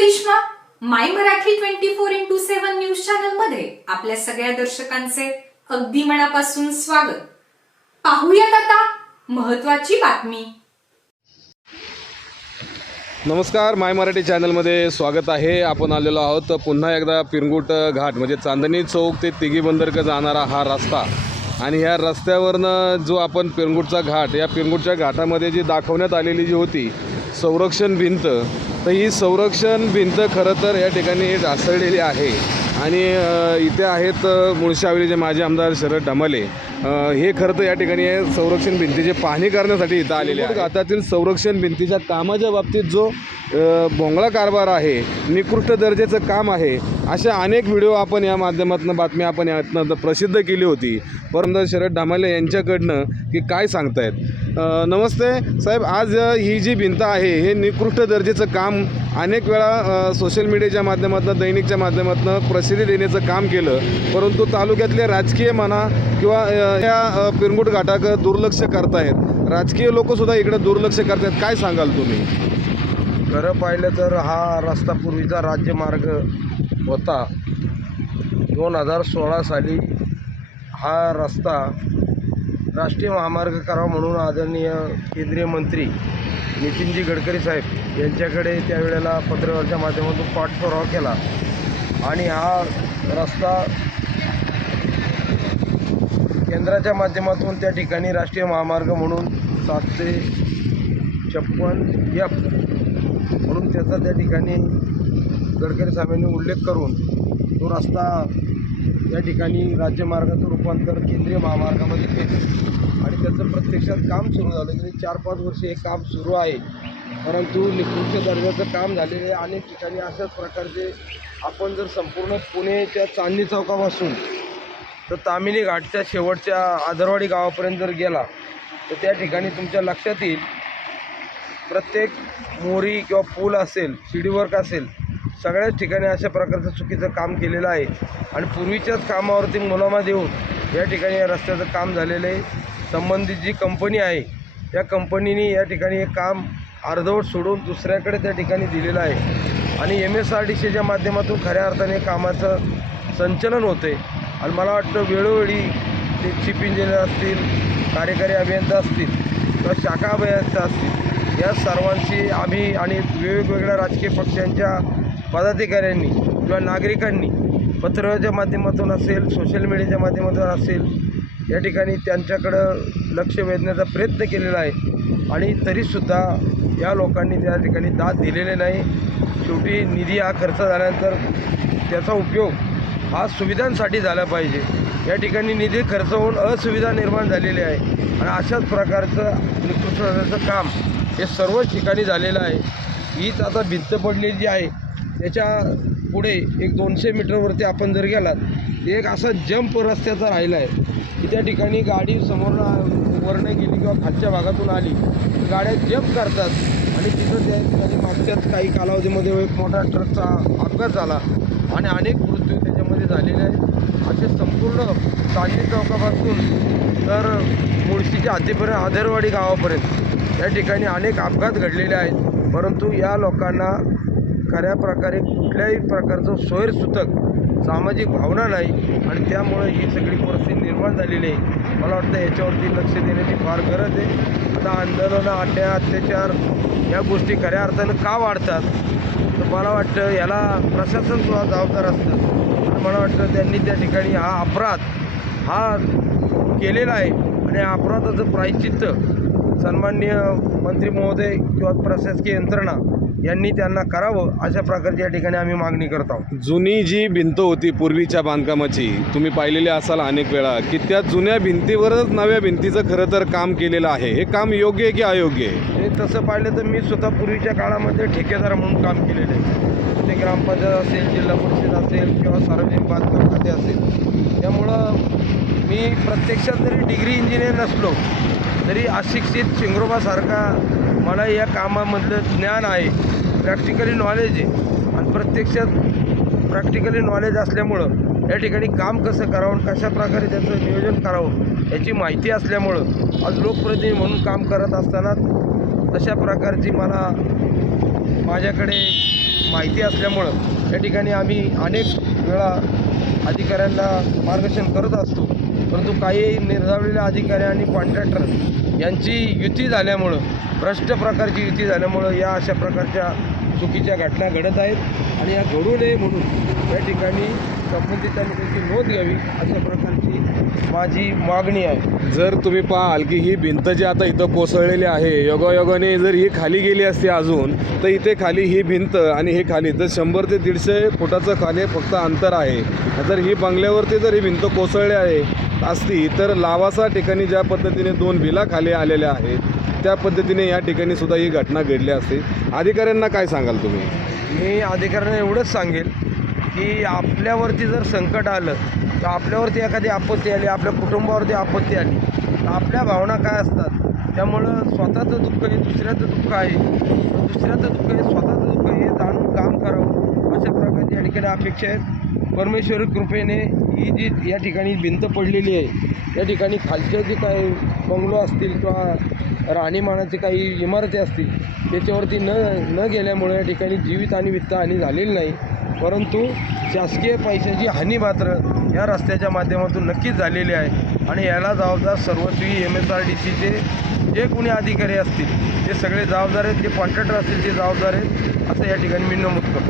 Karishma my Marathi twenty four into seven news चॅनलमध्ये आपल्या सगळ्या दर्शकांचे अगदी मनापासून स्वागत. पाहूयात आता महत्वाची बातमी. नमस्कार माय मराठी चॅनलमध्ये स्वागत आहे. आपण आलेलो आहोत पुन्हा एकदा पिरगुट घाट म्हणजे चांदणी चौक ते तिघी बंदरक जाणारा हा रस्ता. आणि ह्या रस्त्यावरनं जो आपण पिरगुटचा घाट या पिरगुटच्या घाटामध्ये जी दाखवण्यात आलेली जी होती संरक्षण भिंत. तर ही संरक्षण भिंत खरं तर या ठिकाणी ढासळलेली आहे. आणि इथे आहेत अ, मुळशी हवेलीचे माजी आमदार शरद ढमाले. अ, हे खरं तर या ठिकाणी हे संरक्षण भिंतीची पाहणी करण्यासाठी इथं आलेले आहेत. घाटातील संरक्षण भिंतीच्या कामाच्या बाबतीत जो भोंगळा कारभार आहे निकृष्ट दर्जाचं काम आहे अशा अनेक व्हिडिओ आपण या माध्यमातून बातम्या आपण यातनं प्रसिद्ध केली होती. परंतु शरद ढामाले यांच्याकडनं की काय सांगतायत? नमस्ते. साहेब आज ही जी भिंत आहे हे निकृष्ट दर्जेचं काम अनेक वेळा सोशल मीडियाच्या माध्यमातून दैनिकच्या माध्यमातून प्रसिद्धी देण्याचं काम केलं. परंतु तालुक्यातले राजकीय म्हणा किंवा या अ, पिरंगुट घाटाक दुर्लक्ष करतायत राजकीय लोकसुद्धा इकडे दुर्लक्ष करतायत काय सांगाल तुम्ही? खरं पाहिलं तर हा रस्ता पूर्वीचा राज्यमार्ग होता. दोन हजार सोळा साली हा रस्ता राष्ट्रीय महामार्ग करावा म्हणून आदरणीय केंद्रीय मंत्री नितीनजी गडकरी साहेब यांच्याकडे त्यावेळेला पत्रकारच्या माध्यमातून पाठपुरावा केला. आणि हा रस्ता केंद्राच्या माध्यमातून त्या ठिकाणी राष्ट्रीय महामार्ग म्हणून सातशे छप्पन एफ म्हणून त्याचा त्या ठिकाणी गडकरी साहेबांनी उल्लेख करून तो रस्ता या ठिकाणी राज्यमार्गाचं रूपांतर केंद्रीय महामार्गामध्ये केलं. आणि त्याचं प्रत्यक्षात काम सुरू झालं. गेली चार पाच वर्षे हे काम सुरू आहे. परंतु निकृष्ट दर्जाचं काम झालेले आहे. अनेक ठिकाणी अशाच प्रकारचे आपण जर संपूर्ण पुणेच्या चांदणी चौकापासून तर तामिनी घाटच्या शेवटच्या आदरवाडी गावापर्यंत जर गेला तर त्या ठिकाणी तुमच्या लक्षात येईल. प्रत्येक मोरी किंवा पूल असेल शिडीवर्क असेल सगळ्याच ठिकाणी अशा प्रकारचं चुकीचं काम केलेलं आहे. आणि पूर्वीच्याच कामावरती मुलामा देऊन या ठिकाणी या रस्त्याचं काम झालेलं आहे. संबंधित जी कंपनी आहे त्या कंपनीने या ठिकाणी हे काम अर्धवट सोडून दुसऱ्याकडे त्या ठिकाणी दिलेलं आहे. आणि एम एस आर डी सीच्या माध्यमातून खऱ्या अर्थाने कामाचं संचलन होतं आहे आणि मला वाटतं वेळोवेळी ते चीफ इंजिनियर असतील कार्यकारी अभियंता असतील किंवा शाखा अभियंता असतील या सर्वांची आम्ही आणि वेगवेगळ्या राजकीय पक्षांच्या पदाधिकाऱ्यांनी किंवा नागरिकांनी पत्राच्या माध्यमातून असेल सोशल मीडियाच्या माध्यमातून असेल या ठिकाणी त्यांच्याकडं लक्ष वेधण्याचा प्रयत्न केलेला आहे. आणि तरीसुद्धा या लोकांनी त्या ठिकाणी दाद दिलेले नाही. शेवटी निधी हा खर्च झाल्यानंतर त्याचा उपयोग हा सुविधांसाठी झाला पाहिजे. या ठिकाणी निधी खर्च होऊन असुविधा निर्माण झालेली आहे. आणि अशाच प्रकारचं निकृष्ट काम हे सर्वच ठिकाणी झालेलं आहे. हीच आता भिंत पडलेली जी आहे. त्याच्या पुढे एक दोनशे मीटरवरती आपण जर गेलात एक असा जंप रस्त्याचा राहिला आहे की त्या ठिकाणी गाडी समोरनं वरणं गेली किंवा खालच्या भागातून आली गाड्या जंप करतात. आणि तिथं त्या ठिकाणी मागच्याच काही कालावधीमध्ये एक मोठा ट्रकचा अपघात झाला. आणि अनेक मृत्यू त्याच्यामध्ये झालेले आहेत. असे संपूर्ण चांदणी चौकापासून तर मुळशीच्या हातीपर्यंत आदरवाडी गावापर्यंत या ठिकाणी अनेक अपघात घडलेले आहेत. परंतु या लोकांना खऱ्या प्रकारे कुठल्याही प्रकारचं सोयरसूतक सामाजिक भावना नाही आणि त्यामुळे ही सगळी परिस्थिती निर्माण झालेली आहे. मला वाटतं याच्यावरती लक्ष देण्याची फार गरज आहे. आता आंदोलनं अन्याय अत्याचार या गोष्टी खऱ्या अर्थानं का वाढतात? तर मला वाटतं याला प्रशासन सुद्धा जबाबदार असतं. मला वाटतं त्यांनी त्या ठिकाणी हा अपराध हा केलेला आहे. आणि अपराधाचं प्रायचित्त सन्माननीय मंत्री महोदय किंवा प्रशासकीय यंत्रणा यांनी त्यांना करावं अशा प्रकारची या ठिकाणी आम्ही मागणी करत आहोत. जुनी जी भिंत होती पूर्वीच्या बांधकामाची तुम्ही पाहिलेली असाल अनेक वेळा की त्या जुन्या भिंतीवरच नव्या भिंतीचं खरं तर काम केलेलं आहे. हे काम योग्य आहे की अयोग्य आहे? हे तसं पाहिलं तर मी स्वतः पूर्वीच्या काळामध्ये ठेकेदार म्हणून काम केलेलं आहे. ते ग्रामपंचायत असेल जिल्हा परिषद असेल किंवा सार्वजनिक बांधकाम खाते असेल. त्यामुळं मी प्रत्यक्षात जरी डिग्री इंजिनियर नसलो तरी अशिक्षित शिंगरोबासारखा मला या कामामधलं ज्ञान आहे. प्रॅक्टिकली नॉलेज आहे. आणि प्रत्यक्षात प्रॅक्टिकली नॉलेज असल्यामुळं या ठिकाणी काम कसं करावं कशा प्रकारे त्याचं नियोजन करावं याची माहिती असल्यामुळं आज लोकप्रतिनिधी म्हणून काम करत असताना तशा प्रकारची मला माझ्याकडे माहिती असल्यामुळं या ठिकाणी आम्ही अनेक वेळा अधिकाऱ्यांना मार्गदर्शन करत असतो. परंतु काही निर्धावलेल्या अधिकारी आणि कॉन्ट्रॅक्टर यांची युती झाल्यामुळं भ्रष्ट प्रकारची युती झाल्यामुळं या अशा प्रकारच्या चुकीच्या घटना घडत आहेत. आणि या घडू नये म्हणून या ठिकाणी संबंधितांनी त्याची नोंद घ्यावी अशा प्रकारची माझी मागणी आहे. जर तुम्ही पाहाल की ही भिंत जी आता इथं कोसळलेली आहे योगायोगाने जर ही खाली गेली असती अजून तर इथे खाली ही भिंत आणि हे खाली तर शंभर ते दीडशे फुटाचं खाली फक्त अंतर आहे. जर ही बंगल्यावरती जर ही भिंत कोसळली आहे असती तर लावासा ठिकाणी ज्या पद्धतीने दोन विला खाली आलेल्या आहेत त्या पद्धतीने या ठिकाणी सुद्धा ही घटना घडली असते. अधिकाऱ्यांना काय सांगाल तुम्ही? मी अधिकाऱ्यांना एवढंच सांगेल की आपल्यावरती जर संकट आलं तर आपल्यावरती एखादी आपत्ती आली आपल्या कुटुंबावरती आपत्ती आली तर आपल्या भावना काय असतात? त्यामुळं स्वतःचं दुःख हे दुसऱ्याचं दुःख आहे. दुसऱ्याचं दुःख हे स्वतःचं दुःख हे जाणून काम करावं. अशा प्रकारची या ठिकाणी अपेक्षा आहेत. परमेश्वरी कृपेने ही जी या ठिकाणी भिंत पडलेली आहे या ठिकाणी खालच्या जे काही बंगलो असतील किंवा राहणीमानाचे काही इमारती असतील त्याच्यावरती न न गेल्यामुळे या ठिकाणी जीवित आणि वित्तहानी झालेली नाही. परंतु शासकीय पैशाची हानी मात्र या रस्त्याच्या माध्यमातून नक्कीच झालेली आहे आणि याला जबाबदार सर्वस्वी एम एस आर डी सीचे जे कोणी अधिकारी असतील ते सगळे जबाबदार आहेत जे कॉन्ट्रॅक्टर असतील ते जबाबदार आहेत असं या ठिकाणी मी नमूद करतो.